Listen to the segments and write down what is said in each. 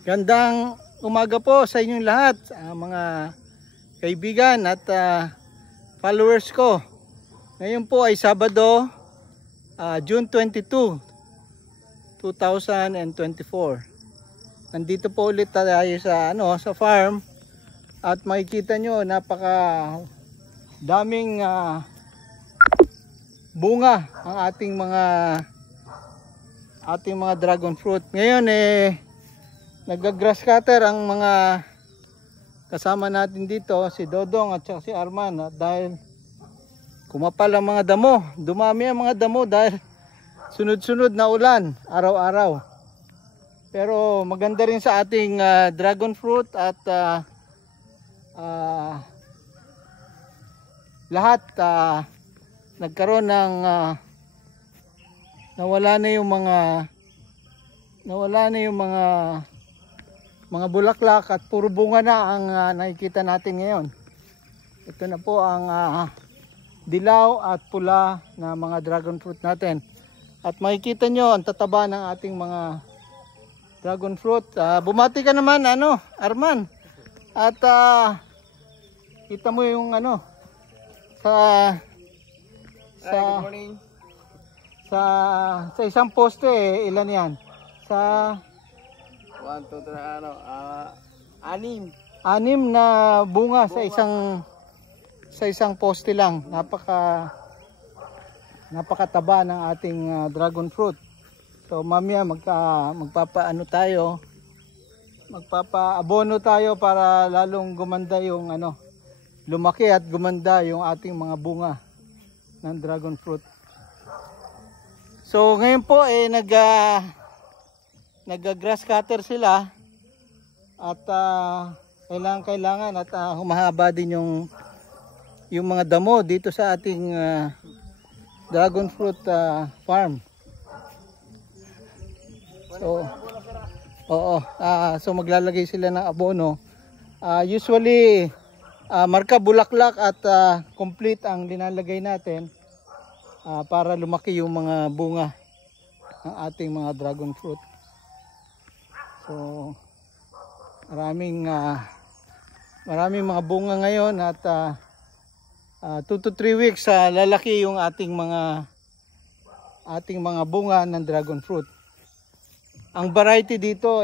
Gandang umaga po sa inyong lahat, mga kaibigan at followers ko. Ngayon po ay Sabado, June 22, 2024. Nandito po ulit tayo sa farm at makikita nyo napaka daming bunga ang ating mga dragon fruit. Ngayon nag-grass cutter ang mga kasama natin dito, si Dodong at si Arman, at dahil kumapal ang mga damo, dumami ang mga damo dahil sunod-sunod na ulan araw-araw. Pero maganda rin sa ating dragon fruit at lahat nagkaroon ng nawala na yung mga bulaklak at puro bunga na ang nakikita natin ngayon. Ito na po ang dilaw at pula na mga dragon fruit natin. At makikita nyo ang tataba ng ating mga dragon fruit. Bumati ka naman Arman. At kita mo yung good morning. Sa isang poste ilan yan? Sa 1, 2, 3, 6. 6 na bunga sa isang poste lang. Napakataba ng ating dragon fruit. So mamaya magpapaabono tayo para lalong gumanda yung lumaki at gumanda yung ating mga bunga ng dragon fruit. So ngayon po nag-grass cutter sila at kailangan at humahaba din yung mga damo dito sa ating dragon fruit farm. So so maglalagay sila ng abono. Usually marka bulaklak at complete ang linalagay natin para lumaki yung mga bunga ng ating mga dragon fruit. So maraming mga bunga ngayon at 2 to 3 weeks lalaki yung ating mga bunga ng dragon fruit. Ang variety dito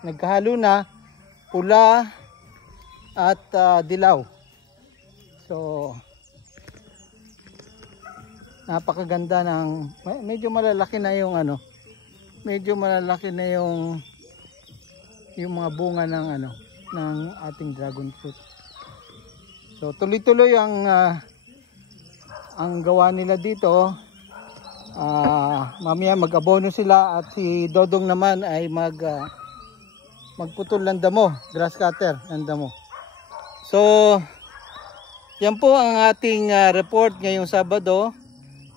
nagkahalo na pula at dilaw. So napakaganda ng medyo malalaki na yung mga bunga ng ating dragon fruit. So tuloy-tuloy ang gawa nila dito. Mamaya mag-abono sila at si Dodong naman ay magputol ng damo, grass cutter ng damo. So yan po ang ating report ngayong Sabado,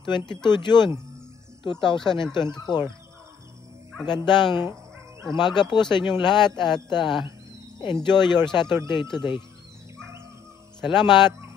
22 June 2024. Magandang umaga po sa inyong lahat at enjoy your Saturday today. Salamat!